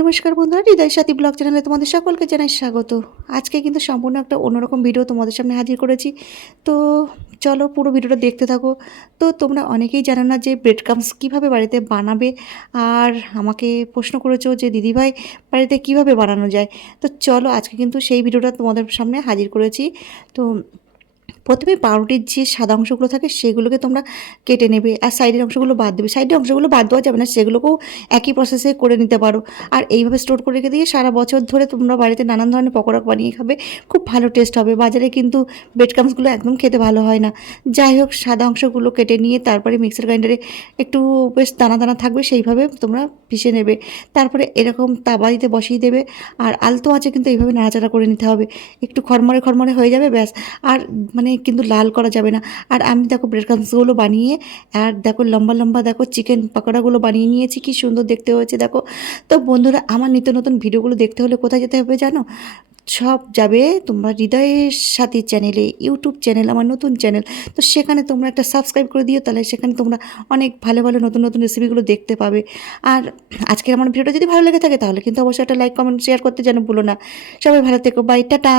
নমস্কার বন্ধুরা, হৃদয় সাথী ব্লগ চ্যানেলে তোমাদের সকলকে জানাই স্বাগত। আজকে কিন্তু সম্পূর্ণ একটা অন্যরকম ভিডিও তোমাদের সামনে হাজির করেছি। তো চলো পুরো ভিডিওটা দেখতে থাকো। তো তোমরা অনেকেই জানো না যে ব্রেড ক্রাম্বস কীভাবে বাড়িতে বানাবে, আর আমাকে প্রশ্ন করেছো যে দিদিভাই বাড়িতে কিভাবে বানানো যায়। তো চলো আজকে কিন্তু সেই ভিডিওটা তোমাদের সামনে হাজির করেছি। তো প্রথমে পাউরুটির যে সাদা অংশগুলো থাকে সেগুলোকে তোমরা কেটে নেবে, আর সাইডের অংশগুলো বাদ দেবে। সাইডের অংশগুলো বাদ দেওয়া যাবে না, সেগুলোকেও একই প্রসেসে করে নিতে পারো। আর এইভাবে স্টোর করে রেখে দিয়ে সারা বছর ধরে তোমরা বাড়িতে নানান ধরনের পকোড়া বানিয়ে খাবে, খুব ভালো টেস্ট হবে। বাজারে কিন্তু ব্রেড ক্রাম্বসগুলো একদম খেতে ভালো হয় না। যাই হোক, সাদা অংশগুলো কেটে নিয়ে তারপরে মিক্সার গ্রাইন্ডারে একটু বেশ দানা দানা থাকবে সেইভাবে তোমরা পিষে নেবে। তারপরে এরকম তাওয়াতে বসিয়ে দেবে, আর আলতো আঁচে কিন্তু এইভাবে নাড়াচাড়া করে নিতে হবে। একটু খড়মড়ে খড়মড়ে হয়ে যাবে ব্যাস। আর মানে কিন্তু লাল করা যাবে না। আর আমি দেখো ব্রেড ক্রাম্বসগুলো বানিয়ে, আর দেখো লম্বা লম্বা দেখো চিকেন পকোড়াগুলো বানিয়ে নিয়েছি, কি সুন্দর দেখতে হয়েছে দেখো। তো বন্ধুরা, আমার নিত্য নতুন ভিডিওগুলো দেখতে হলে কোথায় যেতে হবে জানো? সব যাবে তোমরা হৃদয়ের সাথী চ্যানেলে, ইউটিউব চ্যানেল, আমার নতুন চ্যানেল। তো সেখানে তোমরা একটা সাবস্ক্রাইব করে দিও, তাহলে সেখানে তোমরা অনেক ভালো ভালো নতুন নতুন রেসিপিগুলো দেখতে পাবে। আর আজকের আমার ভিডিওটা যদি ভালো লেগে থাকে তাহলে কিন্তু অবশ্যই একটা লাইক কমেন্ট শেয়ার করতে যেন ভুলো না। সবাই ভালো থেকো, বাই, টাটা।